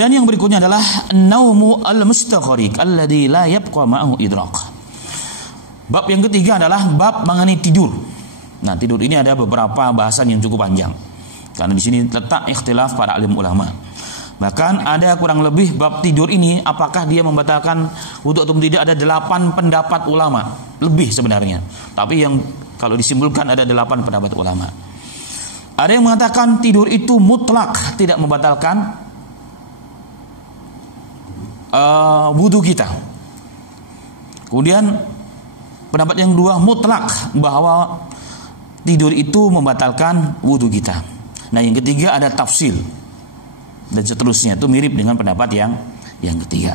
Kemudian yang berikutnya adalah naumu al-mustaghraq alladhi la yabqa ma'ahu idrak. Bab yang ketiga adalah bab mengenai tidur. Nah, tidur ini ada beberapa bahasan yang cukup panjang. Karena di sini letak ikhtilaf para alim ulama. Bahkan ada kurang lebih bab tidur ini apakah dia membatalkan wudu atau tidak, ada 8 pendapat ulama. Lebih sebenarnya. Tapi yang kalau disimpulkan ada 8 pendapat ulama. Ada yang mengatakan tidur itu mutlak tidak membatalkan wudu kita. Kemudian pendapat yang kedua mutlak bahwa tidur itu membatalkan wudu kita. Nah, yang ketiga ada tafsil dan seterusnya, itu mirip dengan pendapat yang ketiga.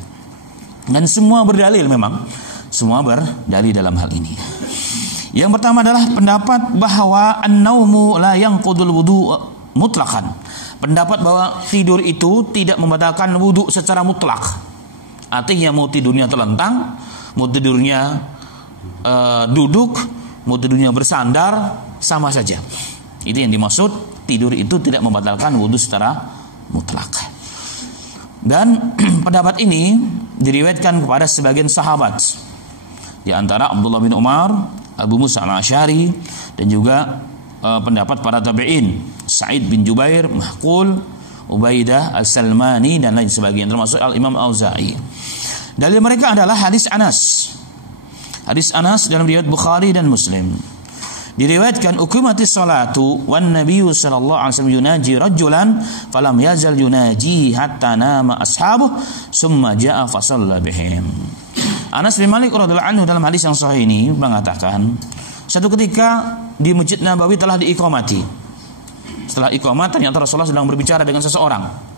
Dan semua berdalil, memang semua berdalil dalam hal ini. Yang pertama adalah pendapat bahwa an-naumu la yanqudul wudu mutlaqan. Pendapat bahwa tidur itu tidak membatalkan wudu secara mutlak. Artinya mau tidurnya terlentang, mau tidurnya duduk, mau tidurnya bersandar, sama saja. Itu yang dimaksud, tidur itu tidak membatalkan wudu secara mutlak. Dan pendapat ini diriwayatkan kepada sebagian sahabat, di antara Abdullah bin Umar, Abu Musa al-Asy'ari, dan juga pendapat para tabi'in, Sa'id bin Jubair, Mahqul, Ubaidah al-Salmani, dan lain sebagainya, termasuk al-Imam Auza'i. Dalil mereka adalah hadis Anas. Hadis Anas dalam riwayat Bukhari dan Muslim. Diriwayatkan uqimatis salatu wan nabiyyu sallallahu alaihi wasallam yunaji rajulan falam yazal yunaji hatta nama ashabuh summa jaa fa shalla bihim. Anas bin Malik radhiyallahu anhu dalam hadis yang sahih ini mengatakan, satu ketika di Masjid Nabawi telah diiqamati. Setelah iqamat ternyata Rasulullah sedang berbicara dengan seseorang.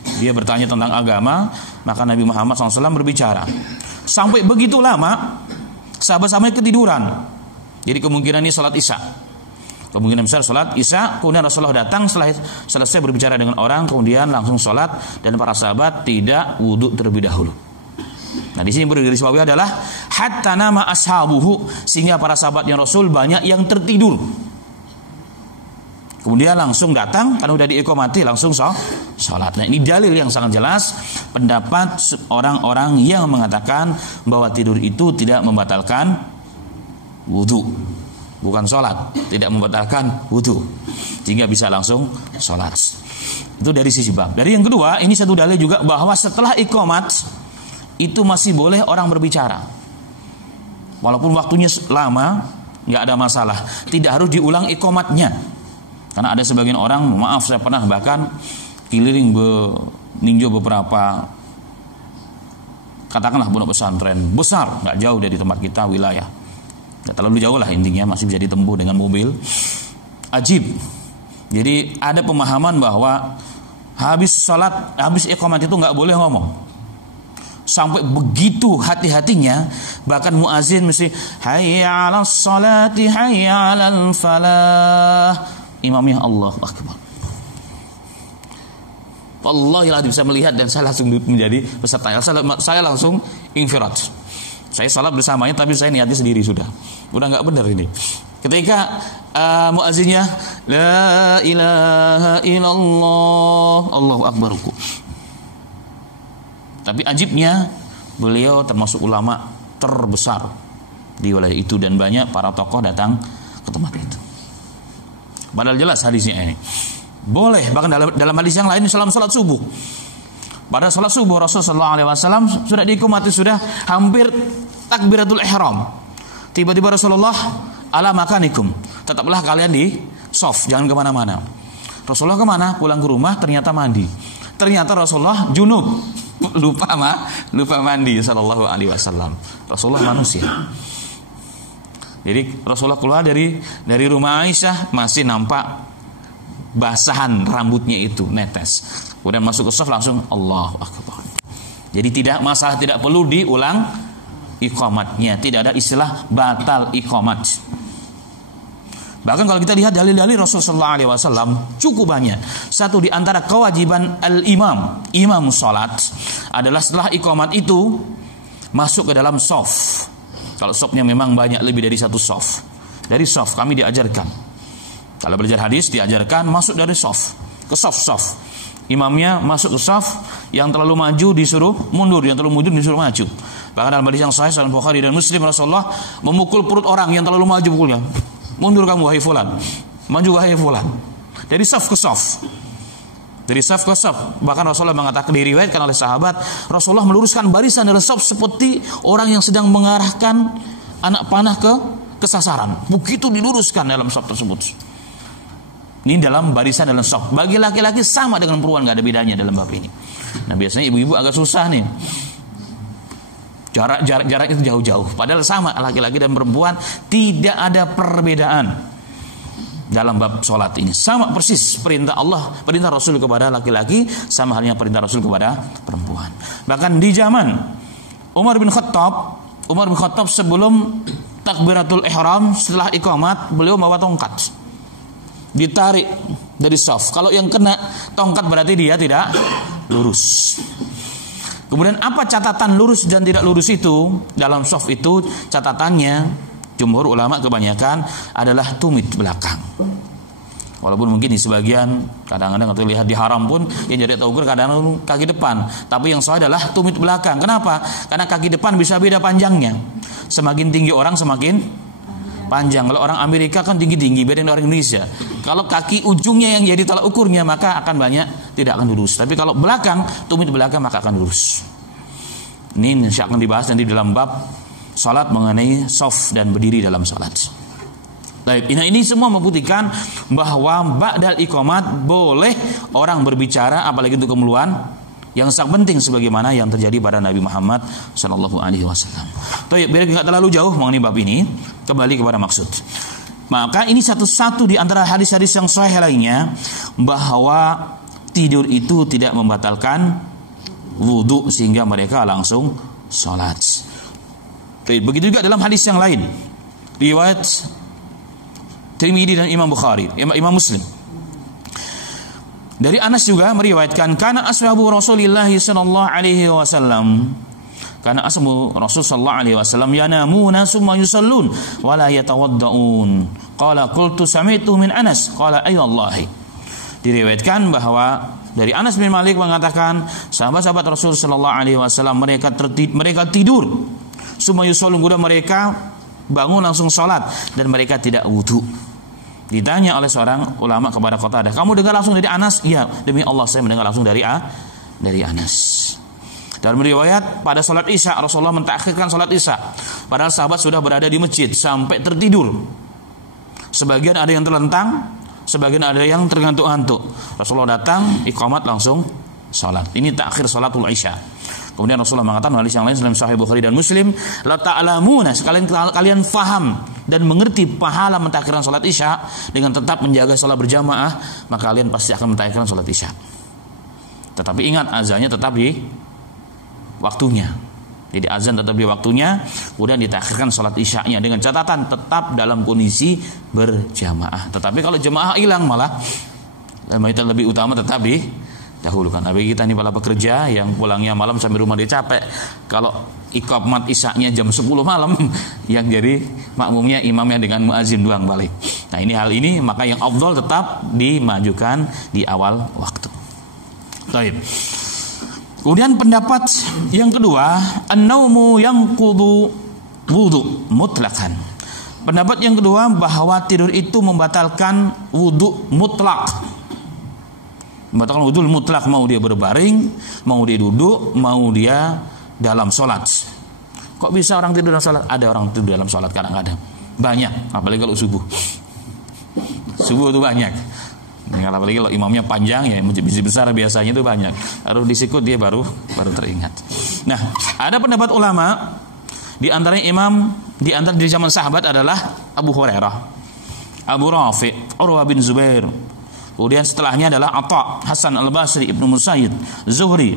Dia bertanya tentang agama, maka Nabi Muhammad SAW berbicara. Sampai begitu lama sahabat-sahabat ketiduran. Jadi kemungkinan ini salat Isya. Kemungkinan besar salat Isya, kemudian Rasulullah datang setelah selesai berbicara dengan orang, kemudian langsung salat, dan para sahabat tidak wudu terlebih dahulu. Nah, di sini bergaris bawahi adalah hatta nama ashabuhu, sehingga para sahabatnya Rasul banyak yang tertidur. Kemudian langsung datang, karena sudah diiqamati langsung salat. Nah, ini dalil yang sangat jelas pendapat orang-orang yang mengatakan bahwa tidur itu tidak membatalkan wudu, bukan sholat, tidak membatalkan wudu, sehingga bisa langsung sholat. Itu dari sisi bab. Dari yang kedua, ini satu dalil juga bahwa setelah iqamat itu masih boleh orang berbicara, walaupun waktunya lama, nggak ada masalah. Tidak harus diulang iqamatnya, karena ada sebagian orang, maaf saya pernah bahkan keliling meninjau beberapa, katakanlah pondok pesantren besar, nggak jauh dari tempat kita wilayah. Tidak terlalu jauh lah, intinya masih bisa ditempuh dengan mobil. Ajib. Jadi ada pemahaman bahwa habis salat, habis iqamat itu nggak boleh ngomong. Sampai begitu hati-hatinya, bahkan muazin mesti hayya 'alas salati hayya 'alal falah. Imamnya Allahu Akbar. Wallahi bisa melihat, dan saya langsung menjadi peserta. Saya langsung infirat. Saya salat bersamanya, tapi saya niatnya sendiri sudah nggak benar ini. Ketika muazzinnya la ilaha illallah Allahu akbar, tapi ajibnya beliau termasuk ulama terbesar di wilayah itu, dan banyak para tokoh datang ke tempat itu. Padahal jelas hadisnya ini boleh. Bahkan dalam hadis yang lain, dalam salat subuh, pada salat subuh Rasulullah SAW sudah diiqamati, sudah hampir takbiratul ihram. Tiba-tiba Rasulullah, ala makanikum, tetaplah kalian di shaf, jangan kemana-mana. Rasulullah kemana? Pulang ke rumah, ternyata mandi. Ternyata Rasulullah junub, lupa mandi sallallahu alaihi wasallam. Rasulullah manusia. Jadi Rasulullah keluar dari rumah Aisyah, masih nampak basahan rambutnya itu, netes. Kemudian masuk ke shaf, langsung Allahu Akbar. Jadi tidak masalah, tidak perlu diulang iqamatnya, tidak ada istilah batal iqamat. Bahkan kalau kita lihat dalil-dalil Rasulullah SAW cukup banyak. Satu di antara kewajiban imam salat adalah setelah iqamat itu masuk ke dalam shaf. Kalau shafnya memang banyak, lebih dari satu shaf. Dari shaf kami diajarkan, kalau belajar hadis diajarkan masuk dari shaf ke shaf. imamnya masuk ke saf, yang terlalu maju disuruh mundur, yang terlalu mundur disuruh maju. Bahkan dalam hadis yang sahih dalam Bukhari dan Muslim, Rasulullah memukul perut orang yang terlalu maju, pukulnya, mundur kamu wahai fulan, maju wahai fulan. Dari saf ke saf, dari saf ke saf. Bahkan Rasulullah mengatakan, diriwayatkan oleh sahabat, Rasulullah meluruskan barisan dalam saf seperti orang yang sedang mengarahkan anak panah ke sasaran. Begitu diluruskan dalam saf tersebut. Ini dalam barisan dalam saf. Bagi laki-laki sama dengan perempuan, nggak ada bedanya dalam bab ini. Nah biasanya ibu-ibu agak susah nih. Jarak itu jauh-jauh. Padahal sama, laki-laki dan perempuan tidak ada perbedaan dalam bab sholat ini. Sama persis perintah Allah, perintah Rasul kepada laki-laki, sama halnya perintah Rasul kepada perempuan. Bahkan di zaman Umar bin Khattab sebelum takbiratul ihram, setelah iqamat, beliau bawa tongkat, ditarik dari saf. Kalau yang kena tongkat berarti dia tidak lurus. Kemudian apa catatan lurus dan tidak lurus itu? Dalam saf itu catatannya jumhur ulama kebanyakan adalah tumit belakang. Walaupun mungkin di sebagian kadang-kadang atau lihat di haram pun yang jadi ukur kadang-kadang kaki depan, tapi yang sahih adalah tumit belakang. Kenapa? Karena kaki depan bisa beda panjangnya. Semakin tinggi orang semakin panjang. Kalau orang Amerika kan tinggi-tinggi, beda dengan orang Indonesia. Kalau kaki ujungnya yang jadi tolak ukurnya, maka akan banyak tidak akan lurus. Tapi kalau belakang, tumit belakang, maka akan lurus. Ini insya Allah akan dibahas nanti dalam bab salat mengenai shaf dan berdiri dalam salat. Baik, ini semua membuktikan bahwa ba'dal iqamat boleh orang berbicara, apalagi untuk keperluan yang sangat penting sebagaimana yang terjadi pada Nabi Muhammad sallallahu alaihi wasallam. Baik, biar enggak terlalu jauh mengenai bab ini, kembali kepada maksud. Maka ini satu-satu di antara hadis-hadis yang sahih lainnya bahwa tidur itu tidak membatalkan wudu sehingga mereka langsung salat. Baik, begitu juga dalam hadis yang lain. Riwayat Tirmidzi dan Imam Bukhari, Imam Muslim. Dari Anas juga meriwayatkan, kana ashabu Rasulillah sallallahu alaihi wasallam, kana ashabu Rasul sallallahu alaihi wasallam yanamuna summa yusallun wa la yatawaddaun. Qala qultu sami'tu min Anas, qala ay wallahi. Diriwayatkan bahwa dari Anas bin Malik mengatakan, sahabat-sahabat Rasul sallallahu alaihi wasallam mereka tidur, summa yusallun, kemudian mereka bangun langsung salat dan mereka tidak wudu. Ditanya oleh seorang ulama kepada Qatadah, kamu dengar langsung dari Anas? Iya, demi Allah saya mendengar langsung dari Anas. Dalam riwayat pada salat Isya Rasulullah mentakhirkan salat Isya, padahal sahabat sudah berada di masjid sampai tertidur. Sebagian ada yang terlentang, sebagian ada yang tergantuk-gantuk. Rasulullah datang, iqamat langsung salat. Ini takhir salatul Isya. Kemudian Rasulullah mengatakan hadis yang lain dalam Sahih Bukhari dan Muslim, la ta'lamuna, sekalian kalian faham dan mengerti pahala mentakhirkan salat Isya dengan tetap menjaga salat berjamaah, maka kalian pasti akan mentakhirkan salat Isya. Tetapi ingat, azannya tetap di waktunya. Jadi azan tetap di waktunya, kemudian ditakhirkan salat Isya-nya dengan catatan tetap dalam kondisi berjamaah. Tetapi kalau jamaah hilang malah lebih utama tetap dahulukan. Bagi kita ini para pekerja yang pulangnya malam sampai rumah dia capek, kalau iqamat Isya-nya jam 10 malam, yang jadi makmumnya imamnya dengan muazin doang balik. Nah ini hal ini maka yang afdal tetap dimajukan di awal waktu. Baik. Kemudian pendapat yang kedua, an-naumu yanqudu wudu mutlaqan. Pendapat yang kedua bahwa tidur itu membatalkan wudu mutlak. Membatalkan wudu mutlak, mau dia berbaring, mau dia duduk, mau dia dalam sholat. Kok bisa orang tidur dalam sholat? Ada orang tidur dalam sholat kadang-kadang. Banyak, apalagi kalau subuh. Subuh itu banyak. Apalagi kalau imamnya panjang, ya masjid besar biasanya itu banyak. Harus disikut dia baru teringat. Nah, ada pendapat ulama di antara di zaman sahabat adalah Abu Hurairah, Abu Rafi', Urwah bin Zubair. Kemudian setelahnya adalah Atha, Hasan al-Basri, Ibnu Musayyib, Zuhri.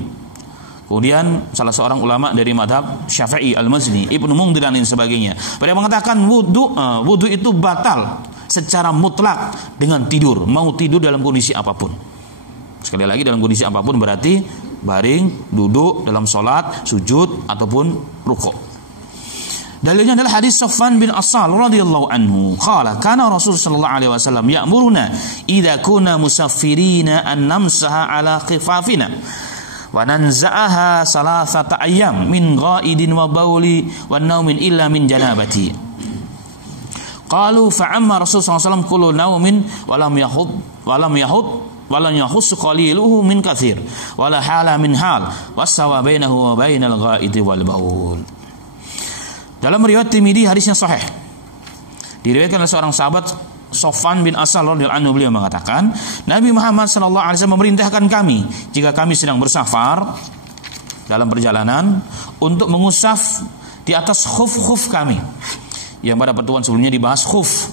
Kemudian salah seorang ulama dari madhab Syafi'i, Al-Mazni, Ibnu Mundhir dan lain sebagainya. Mereka mengatakan wudu itu batal secara mutlak dengan tidur, mau tidur dalam kondisi apapun. Sekali lagi dalam kondisi apapun berarti baring, duduk dalam sholat, sujud ataupun rukuk. Dalilnya adalah hadis Safwan bin Asal radhiyallahu anhu. Qala kana Rasul sallallahu alaihi wasallam ya'muruna idza kunna musaffirina an namsaha ala khifafina wa nanza'aha salasata ayyam min ghaidin wa bauli wa naumin illa min janabati. Qalu fa'amma Rasul sallallahu alaihi wasallam kullu naumin wa lam yahus qaliluhu min katsir wa la hala min hal wasawa bainahu wa bainal ghaidi wal baul. Dalam riwayat Tirmidzi hadisnya sahih. Diriwayatkan oleh seorang sahabat Safwan bin Asal radhiyallahu anhu, beliau mengatakan, Nabi Muhammad sallallahu alaihi wasallam memerintahkan kami jika kami sedang bersafar dalam perjalanan untuk mengusap di atas khuf-khuf kami. Yang pada pertemuan sebelumnya dibahas khuf.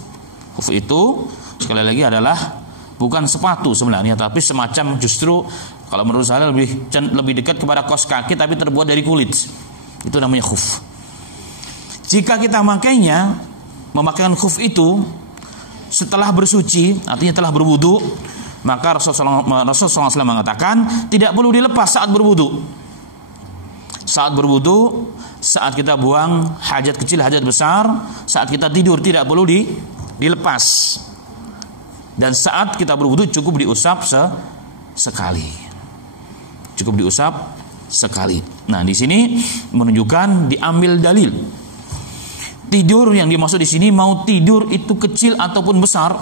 Khuf itu sekali lagi adalah bukan sepatu sebenarnya, tapi semacam, justru kalau menurut saya lebih dekat kepada kaos kaki tapi terbuat dari kulit. Itu namanya khuf. Jika kita memakaikan khuf itu setelah bersuci, artinya telah berwudu, maka Rasulullah SAW mengatakan tidak perlu dilepas saat berwudu. Saat berwudu, saat kita buang hajat kecil, hajat besar, saat kita tidur tidak perlu dilepas. Dan saat kita berwudu cukup diusap sekali. Cukup diusap sekali. Nah, di sini menunjukkan diambil dalil. Tidur yang dimaksud di sini mau tidur itu kecil ataupun besar,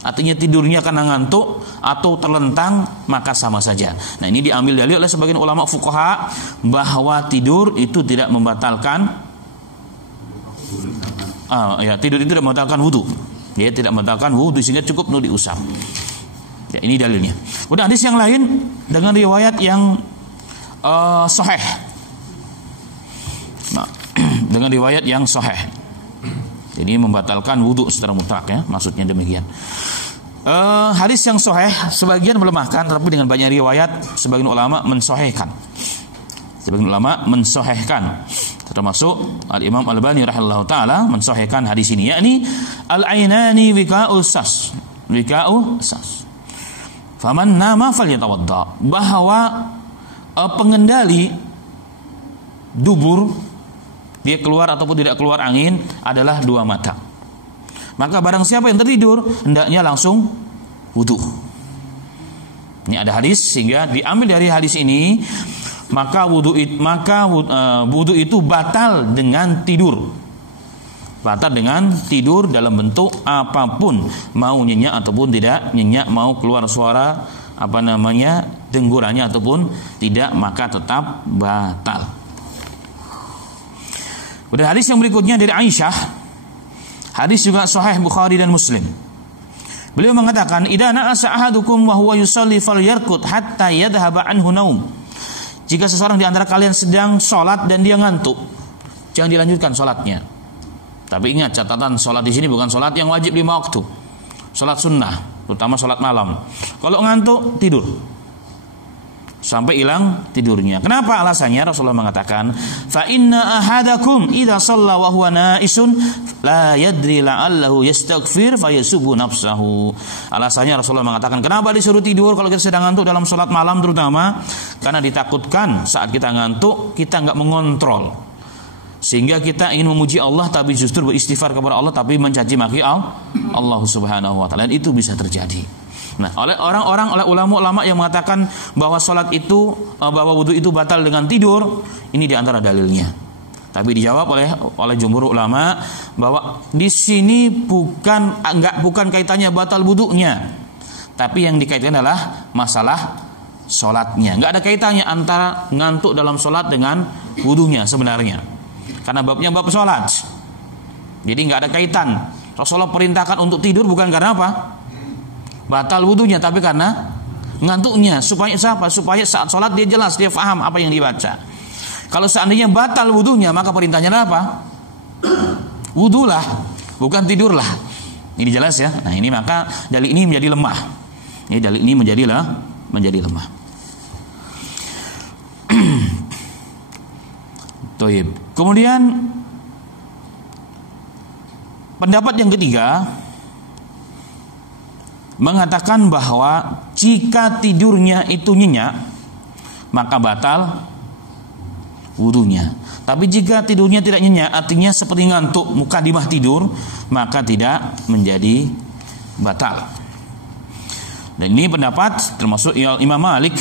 artinya tidurnya karena ngantuk atau terlentang, maka sama saja. Nah, ini diambil dalil oleh sebagian ulama fuqaha bahwa tidur itu tidak membatalkan tidur itu tidak membatalkan wudu. Dia tidak membatalkan wudu sehingga cukup perlu diusap. Ya, ini dalilnya. Kemudian hadis yang lain dengan riwayat yang sahih. Nah, dengan riwayat yang sahih. Jadi membatalkan wudu secara mutlak, ya, maksudnya demikian. Hadis yang sahih sebagian melemahkan, tapi dengan banyak riwayat sebagian ulama mensahihkan. Termasuk Al-Imam Al-Albani rahimahullahu taala mensahihkan hadis ini, yakni al-ainani wika'us sas. Faman nama falyatawadda, bahwa pengendali dubur, dia keluar ataupun tidak keluar angin, adalah dua mata. Maka barang siapa yang tertidur, hendaknya langsung wudu. Ini ada hadis, sehingga diambil dari hadis ini, maka wudu itu batal dengan tidur. Batal dengan tidur dalam bentuk apapun, mau nyenyak ataupun tidak nyenyak, mau keluar suara denggurannya ataupun tidak, maka tetap batal. Pada hadis yang berikutnya dari Aisyah, hadis juga sahih Bukhari dan Muslim. Beliau mengatakan, "Idza na'asa ahadukum wa huwa yusalli falyarqud hatta yadhhaba anhu naum." Jika seseorang di antara kalian sedang salat dan dia ngantuk, jangan dilanjutkan salatnya. Tapi ingat, catatan salat di sini bukan salat yang wajib 5 waktu. Salat sunnah, terutama salat malam. Kalau ngantuk, tidur sampai hilang tidurnya. Kenapa alasannya? Rasulullah mengatakan, fa inna ahadakum idza shalla wa huwa na'isun la yadri la'allahu yastaghfir fa yasubu nafsahu. Alasannya Rasulullah mengatakan, kenapa disuruh tidur kalau kita sedang ngantuk dalam salat malam terutama? Karena ditakutkan saat kita ngantuk kita enggak mengontrol, sehingga kita ingin memuji Allah tapi justru beristighfar kepada Allah tapi mencaci maki Allah Subhanahu wa taala. Itu bisa terjadi. Nah, oleh ulama-ulama yang mengatakan bahwa salat itu, bahwa wudu itu batal dengan tidur, ini di antara dalilnya. Tapi dijawab oleh jumhur ulama bahwa di sini bukan kaitannya batal wudunya, tapi yang dikaitkan adalah masalah salatnya. Enggak ada kaitannya antara ngantuk dalam salat dengan wudunya sebenarnya, karena babnya bab salat. Jadi enggak ada kaitan. Rasulullah perintahkan untuk tidur bukan karena apa? Batal wudunya, tapi karena ngantuknya. Supaya saat sholat dia jelas, dia faham apa yang dibaca. Kalau seandainya batal wudunya, maka perintahnya apa? Wudulah, bukan tidurlah. Ini jelas ya. Nah, ini maka dalil ini menjadi lemah. Ini dalil ini menjadi lemah. Toib. Kemudian pendapat yang ketiga mengatakan bahwa jika tidurnya itu nyenyak, maka batal wudunya. Tapi jika tidurnya tidak nyenyak, artinya seperti ngantuk, mukadimah tidur, maka tidak menjadi batal. Dan ini pendapat termasuk Imam Malik,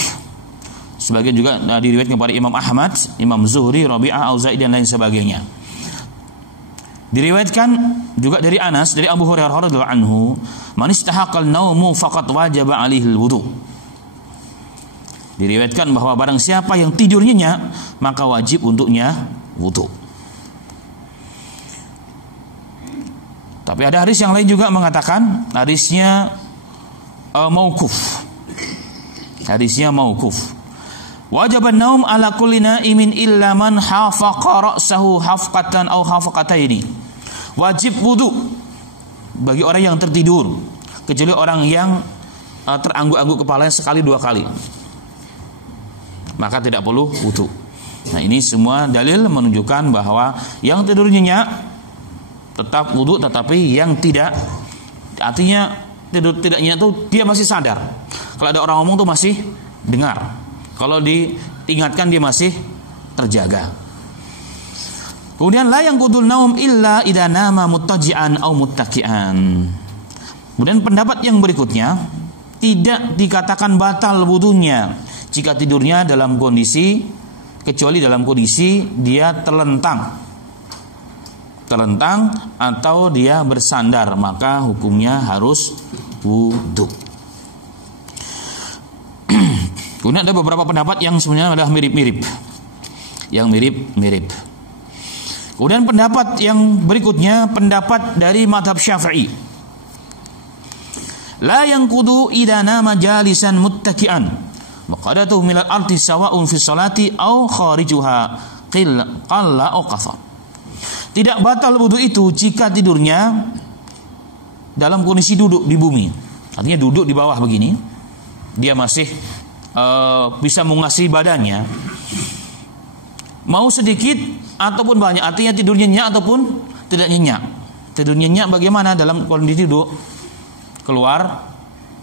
sebagian juga diriwayatkan kepada Imam Ahmad, Imam Zuhri, Rabi'ah, Auza'i dan lain sebagainya. Diriwayatkan juga dari Anas, dari Abu Hurairah radhiyallahu anhu, man istahaqal naumu faqad wajaba alaihi wudu. Diriwayatkan bahwa barang siapa yang tidur nyenyak, maka wajib untuknya wudu. Tapi ada hadis yang lain juga mengatakan, hadisnya mauquf. Hadisnya mauquf. Wajiban naum ala kulli naimin illa man hafaqa ra'sahu hafqatan aw hafqataini. Wajib wudu bagi orang yang tertidur, kecuali orang yang terangguk-angguk kepalanya sekali dua kali, maka tidak perlu wudu. Nah, ini semua dalil menunjukkan bahwa yang tidur nyenyak tetap wudu, tetapi yang tidak, artinya tidur tidak nyenyak itu dia masih sadar. Kalau ada orang ngomong tuh masih dengar. Kalau diingatkan dia masih terjaga. Kemudian la yang qudul naum illa idza nama muttaji'an au muttaqi'an. Kemudian pendapat yang berikutnya, tidak dikatakan batal wudunya jika tidurnya dalam kondisi, kecuali dalam kondisi dia terlentang atau dia bersandar, maka hukumnya harus wudu. Kemudian ada beberapa pendapat yang sebenarnya adalah mirip-mirip. Kemudian pendapat yang berikutnya, pendapat dari mazhab Syafi'i. La yanqudu idza nama jalisan muttaki'an. Maqadatuhu minal ardi sawa'un fi sholati aw kharijuha qalla aw qasar. Tidak batal wudu itu jika tidurnya dalam kondisi duduk di bumi. Artinya duduk di bawah begini, dia masih bisa menguasai badannya, mau sedikit ataupun banyak, artinya tidur nyenyak ataupun tidak nyenyak. Tidur nyenyak bagaimana? Dalam kondisi duduk, keluar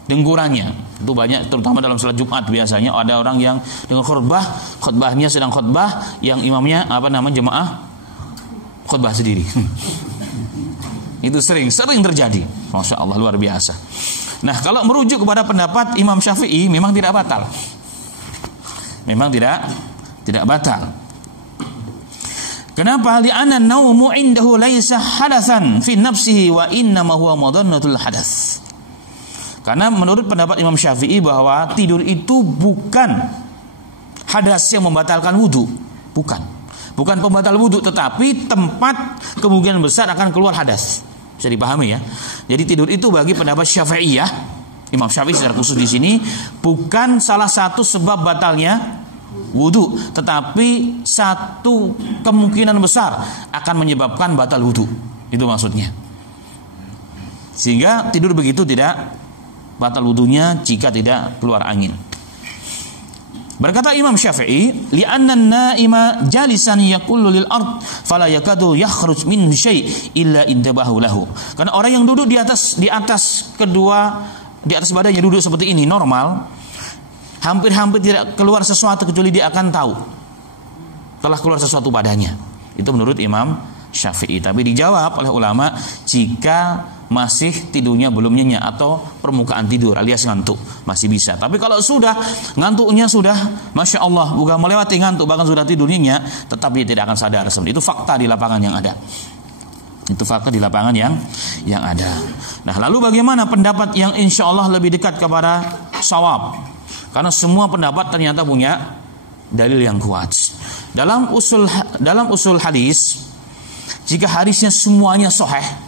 dengkurannya. Itu banyak, terutama dalam salat Jumat biasanya ada orang yang dengan khutbahnya sedang khutbah, yang imamnya jemaah khutbah sendiri. Itu sering terjadi. Masya Allah, luar biasa. Nah, kalau merujuk kepada pendapat Imam Syafi'i, memang tidak batal. Memang tidak batal. Kenapa? Li'anna an-naumu 'indahu laisa hadatsan fi nafsihi wa innama huwa madannatul hadatsy. Karena menurut pendapat Imam Syafi'i bahwa tidur itu bukan hadas yang membatalkan wudu, bukan pembatal wudu, tetapi tempat kemungkinan besar akan keluar hadas. Bisa dipahami ya. Jadi tidur itu bagi pendapat Syafi'iyah, Imam Syafi'i secara khusus di sini, bukan salah satu sebab batalnya wudu, tetapi satu kemungkinan besar akan menyebabkan batal wudu. Itu maksudnya. Sehingga tidur begitu tidak batal wudunya jika tidak keluar angin. Berkata Imam Syafi'i, li'anna an-na'ima jalisan yaqullu lil ard fala yakadu yakhruj min syai' illa intabahu lahu. Karena orang yang duduk di atas badannya, duduk seperti ini normal, hampir tidak keluar sesuatu kecuali dia akan tahu telah keluar sesuatu padanya. Itu menurut Imam Syafi'i. Tapi dijawab oleh ulama, jika masih tidurnya belum nyenyak atau permukaan tidur alias ngantuk, masih bisa. Tapi kalau sudah ngantuknya sudah, Masya Allah, bukan melewati ngantuk, bahkan sudah tidur nyenyak, tetapi tidak akan sadar. Itu fakta di lapangan yang ada. Itu fakta di lapangan yang ada. Nah, lalu bagaimana pendapat yang insya Allah lebih dekat kepada shawab? Karena semua pendapat ternyata punya dalil yang kuat. Dalam usul hadis, jika hadisnya semuanya sahih,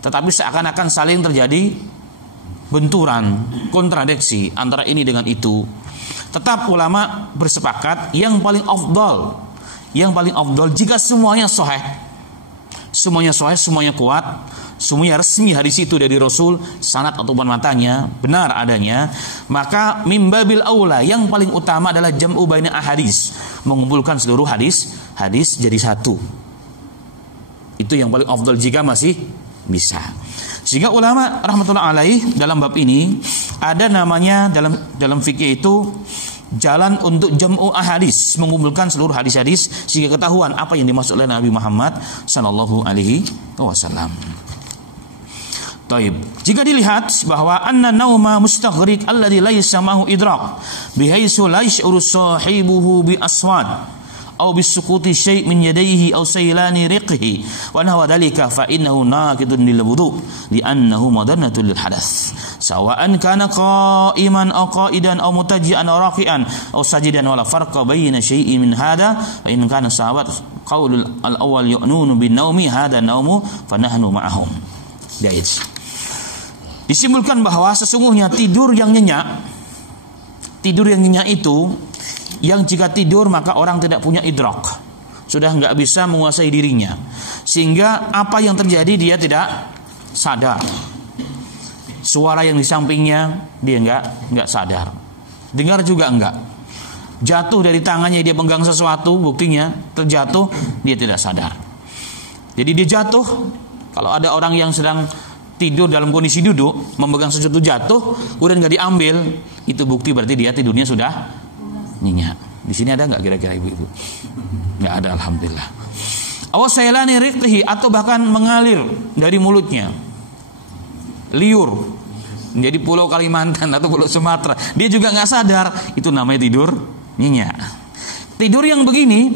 tetapi seakan-akan saling terjadi benturan, kontradiksi antara ini dengan itu, tetap ulama bersepakat yang paling afdal jika semuanya sahih, semuanya kuat, semuanya resmi hadis itu dari Rasul, sanad ataupun matanya benar adanya, maka mimbabil aula, yang paling utama adalah jam'u baina ahadits, mengumpulkan seluruh hadis jadi satu. Itu yang paling afdal jika masih bisa. Sehingga ulama rahmatullah alaih dalam bab ini ada namanya dalam fikih itu jalan untuk jam'u ahadits, mengumpulkan seluruh hadis-hadis sehingga ketahuan apa yang dimaksud oleh Nabi Muhammad sallallahu alaihi wasallam. Taib. Jika dilihat bahwa anna nauma mustaghriq alladhi laysa ma'hu idrak bihaitsu la yash'uru sahibuhu bi aswat aw bisukuti syai' min yadayhi aw saylani riqihi wa nahwa dhalika fa innahu naqidun lil wudu' li'annahu madannatul lil hadath sawa'an kana qa'iman aw qa'idan aw mutaji'an aw raqi'an aw sajidan wala farqa baina syai'in min hadha fa in kana sahabat qaulul al-awwal yu'nunu bin naumi hadha naumu fa nahnu ma'ahum. Disimpulkan bahwa sesungguhnya tidur yang nyenyak itu yang jika tidur maka orang tidak punya idrak, sudah nggak bisa menguasai dirinya, sehingga apa yang terjadi dia tidak sadar. Suara yang di sampingnya dia nggak sadar, dengar juga enggak, jatuh dari tangannya dia pegang sesuatu, buktinya terjatuh dia tidak sadar. Jadi dia jatuh, kalau ada orang yang sedang tidur dalam kondisi duduk memegang sesuatu jatuh kemudian nggak diambil, itu bukti berarti dia tidurnya sudah nyenyak. Di sini ada nggak kira-kira ibu-ibu? Nggak ada, alhamdulillah. Awasailani riqtihi, atau bahkan mengalir dari mulutnya, liur menjadi pulau Kalimantan atau pulau Sumatera, dia juga nggak sadar, itu namanya tidur nyenyak. Tidur yang begini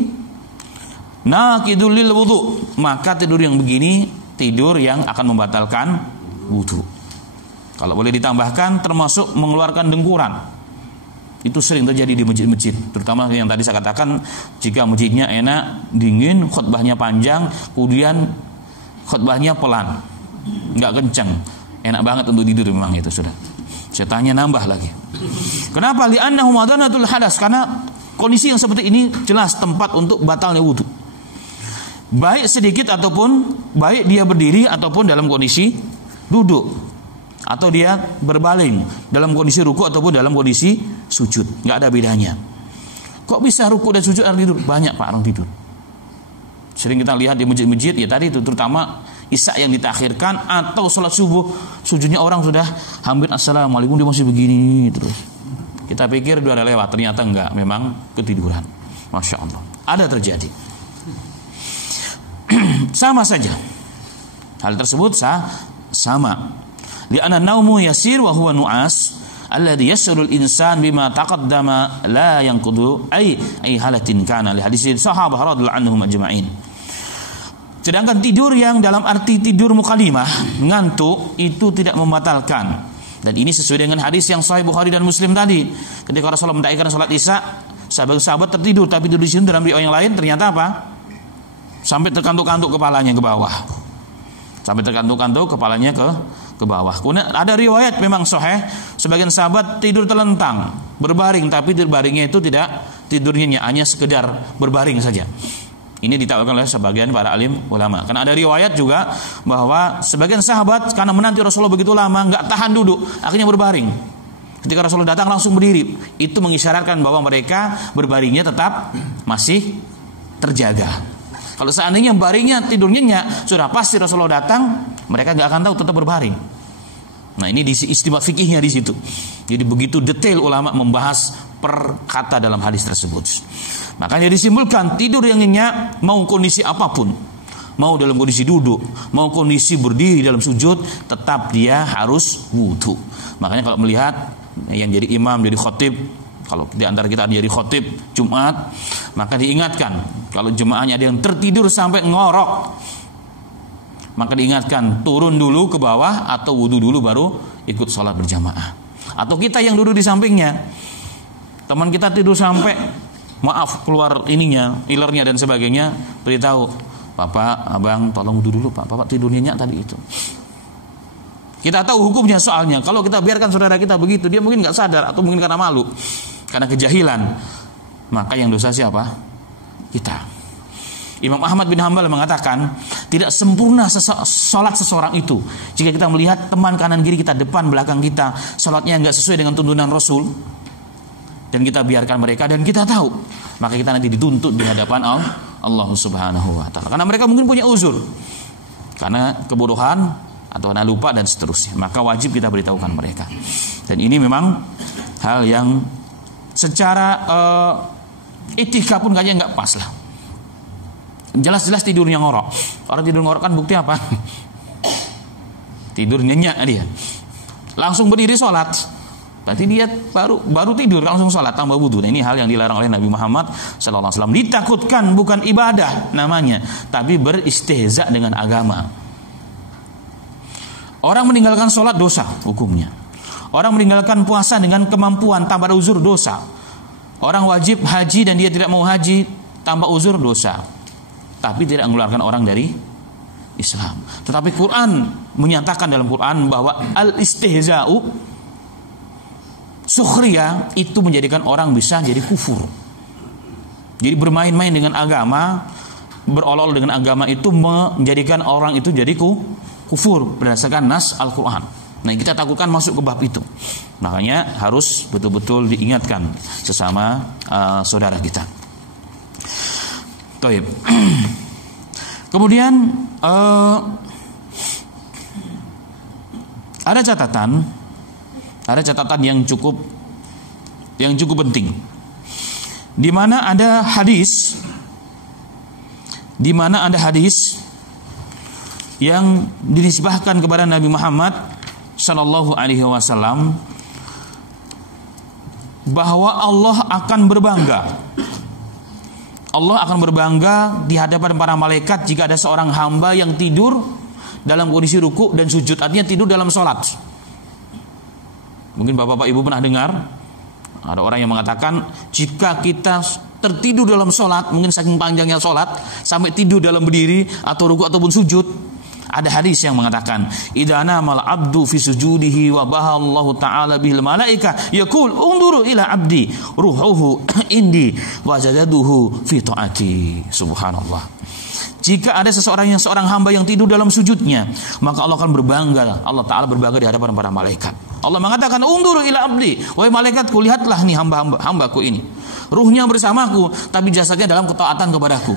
naqidul lil wudu, maka tidur yang begini tidur yang akan membatalkan wudu. Kalau boleh ditambahkan termasuk mengeluarkan dengkuran. Itu sering terjadi di masjid-masjid, terutama yang tadi saya katakan, jika masjidnya enak, dingin, khutbahnya panjang, kemudian khutbahnya pelan, nggak kencang, enak banget untuk tidur memang itu sudah. Setannya nambah lagi. Kenapa? Li'annahu madanatul hadas, karena kondisi yang seperti ini jelas tempat untuk batalnya wudu. Baik sedikit ataupun baik dia berdiri ataupun dalam kondisi duduk, atau dia berbaling dalam kondisi ruku ataupun dalam kondisi sujud, nggak ada bedanya. Kok bisa ruku dan sujud tidur? Banyak pak orang tidur. Sering kita lihat di masjid-masjid ya tadi itu, terutama isya yang ditakhirkan atau sholat subuh, sujudnya orang sudah hampir assalamualaikum dia masih begini terus. Kita pikir udah ada lewat, ternyata enggak, memang ketiduran. Masya Allah, ada terjadi. Sama saja hal tersebut sama. Li'anna naumu yasir wa huwa nu'as alladhi yas'urul insan bima taqaddama la yanqudu ay halatin kana li hadis sahabah radhiyallahu anhum ajma'in. Sedangkan tidur yang dalam arti tidur mukalimah, ngantuk, itu tidak membatalkan. Dan ini sesuai dengan hadis yang sahih Bukhari dan Muslim tadi. Ketika Rasulullah mendaikan salat Isya, sahabat tertidur, tapi tidur di sini dalam riwayat yang lain ternyata apa? Sampai terkantuk-kantuk kepalanya ke bawah. Sampai terkantuk-kantuk kepalanya ke bawah. Kemudian ada riwayat memang sahih, sebagian sahabat tidur terlentang, berbaring, tapi berbaringnya itu tidak tidurnya hanya sekedar berbaring saja. Ini ditawarkan oleh sebagian para alim ulama. Karena ada riwayat juga bahwa sebagian sahabat karena menanti Rasulullah begitu lama nggak tahan duduk, akhirnya berbaring. Ketika Rasulullah datang langsung berdiri. Itu mengisyaratkan bahwa mereka berbaringnya tetap masih terjaga. Kalau seandainya baringnya tidurnya nyenyak, sudah pasti Rasulullah datang, mereka nggak akan tahu, tetap berbaring. Nah ini di istimbat fikihnya di situ. Jadi begitu detail ulama membahas per kata dalam hadis tersebut. Makanya disimpulkan tidur yang nyenyak mau kondisi apapun, mau dalam kondisi duduk, mau kondisi berdiri dalam sujud, tetap dia harus wudu. Makanya kalau melihat yang jadi imam, jadi khatib, kalau di antara kita ada jadi khatib Jumat, maka diingatkan kalau jemaahnya ada yang tertidur sampai ngorok, maka diingatkan turun dulu ke bawah atau wudu dulu baru ikut sholat berjamaah. Atau kita yang duduk di sampingnya, teman kita tidur sampai maaf keluar ininya, ilernya dan sebagainya, beritahu, Bapak, Abang, tolong wudu dulu Pak, Bapak tidurnya nyenyak tadi itu. Kita tahu hukumnya soalnya. Kalau kita biarkan saudara kita begitu, dia mungkin nggak sadar atau mungkin karena malu, karena kejahilan, maka yang dosa siapa? Kita. Imam Ahmad bin Hanbal mengatakan tidak sempurna sholat seseorang itu jika kita melihat teman kanan kiri kita, depan belakang kita, sholatnya nggak sesuai dengan tuntunan Rasul, dan kita biarkan mereka dan kita tahu, maka kita nanti dituntut di hadapan Allah Subhanahu wa Ta'ala. Karena mereka mungkin punya uzur, karena kebodohan atau karena lupa dan seterusnya, maka wajib kita beritahukan mereka. Dan ini memang hal yang secara etika pun kayaknya nggak pas lah. Jelas-jelas tidurnya ngorok. Orang tidur ngorok kan bukti apa? Tidur nyenyak dia. Langsung berdiri sholat. Berarti dia baru tidur langsung sholat tambah wudu. Nah, ini hal yang dilarang oleh Nabi Muhammad SAW. Ditakutkan bukan ibadah namanya, tapi beristihza dengan agama. Orang meninggalkan sholat dosa hukumnya. Orang meninggalkan puasa dengan kemampuan tanpa uzur dosa. Orang wajib haji dan dia tidak mau haji tanpa uzur dosa. Tapi tidak mengeluarkan orang dari Islam. Tetapi Quran menyatakan dalam Quran bahwa al-istihza'u sukhriya itu menjadikan orang bisa jadi kufur. Jadi bermain-main dengan agama, berolol dengan agama itu menjadikan orang itu jadi kufur berdasarkan nas Al-Quran. Nah, kita takutkan masuk ke bab itu. Makanya harus betul-betul diingatkan sesama saudara kita. Taib. Kemudian ada catatan yang cukup penting, di mana ada hadis yang dinisbahkan kepada Nabi Muhammad Sallallahu Alaihi Wasallam bahwa Allah akan berbangga di hadapan para malaikat jika ada seorang hamba yang tidur dalam kondisi ruku dan sujud, artinya tidur dalam sholat. Mungkin bapak-bapak ibu pernah dengar ada orang yang mengatakan jika kita tertidur dalam sholat, mungkin saking panjangnya sholat sampai tidur dalam berdiri atau ruku ataupun sujud, ada hadis yang mengatakan idza namal abdu fi sujudihi wa bahallahu ta'ala bil malaika yaqul unduru ila abdi ruhuhu indi wa jazaduhu fi taati. Subhanallah. Jika ada seorang hamba yang tidur dalam sujudnya, maka Allah akan berbangga. Allah Ta'ala berbangga di hadapan para malaikat. Allah mengatakan, unduru ila abdi. Wahai malaikatku, lihatlah nih hambaku ini. Ruhnya bersamaku, tapi jasadnya dalam ketaatan kepadaku.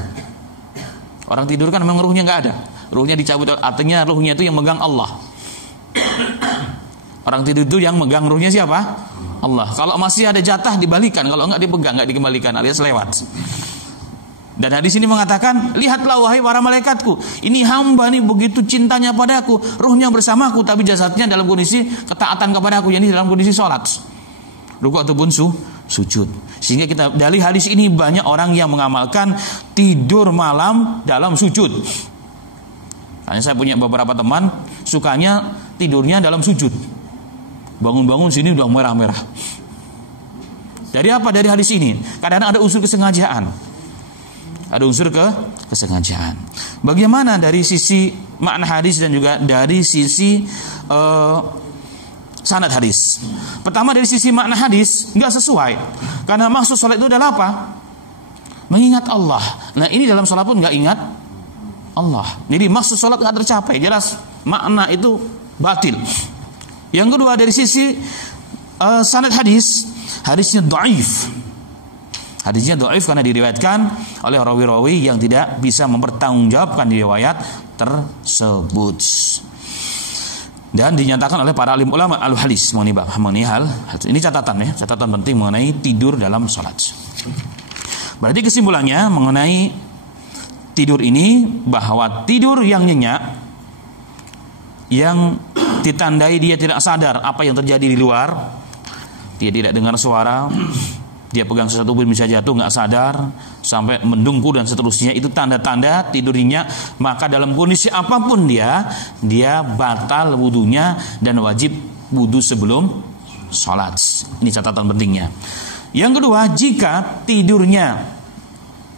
Orang tidur kan memang ruhnya nggak ada. Ruhnya dicabut, artinya ruhnya itu yang megang Allah. Orang tidur itu yang megang ruhnya siapa? Allah. Kalau masih ada jatah dibalikan, kalau nggak dipegang, nggak dikembalikan, alias lewat. Dan hadis ini mengatakan, lihatlah wahai para malaikatku, ini hamba nih begitu cintanya padaku, ruhnya bersamaku, tapi jasadnya dalam kondisi ketaatan kepadaku, yakni dalam kondisi sholat, ruku ataupun sujud. Sehingga kita dari hadis ini banyak orang yang mengamalkan tidur malam dalam sujud. Hanya saya punya beberapa teman sukanya tidurnya dalam sujud. Bangun-bangun sini udah merah-merah. Dari apa? Dari hadis ini. Kadang-kadang ada unsur kesengajaan. Ada unsur kesengajaan. Bagaimana dari sisi makna hadis dan juga dari sisi sanad hadis? Pertama dari sisi makna hadis nggak sesuai, karena maksud sholat itu adalah apa? Mengingat Allah. Nah ini dalam sholat pun nggak ingat Allah. Jadi maksud sholat nggak tercapai, jelas makna itu batil. Yang kedua dari sisi sanad hadisnya dhaif. Hadisnya dhaif karena diriwayatkan oleh rawi-rawi yang tidak bisa mempertanggungjawabkan riwayat tersebut. Dan dinyatakan oleh para alim ulama al-hadis mengenai hal ini catatan penting mengenai tidur dalam salat. Berarti kesimpulannya mengenai tidur ini bahwa tidur yang nyenyak, yang ditandai dia tidak sadar apa yang terjadi di luar, dia tidak dengar suara, dia pegang sesuatu pun bisa jatuh nggak sadar, sampai mendungkur dan seterusnya, itu tanda-tanda tidurnya. Maka dalam kondisi apapun dia batal wudunya dan wajib wudu sebelum sholat. Ini catatan pentingnya. Yang kedua, jika tidurnya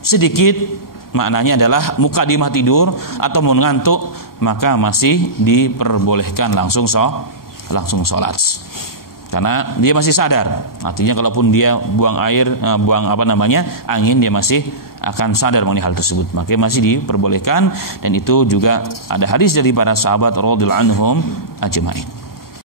sedikit, maknanya adalah mukadimah tidur atau mengantuk, maka masih diperbolehkan langsung sholat. Karena dia masih sadar. Artinya kalaupun dia buang angin, dia masih akan sadar mengenai hal tersebut, maka masih diperbolehkan. Dan itu juga ada hadis dari para sahabat radhiyallahu anhum ajma'in.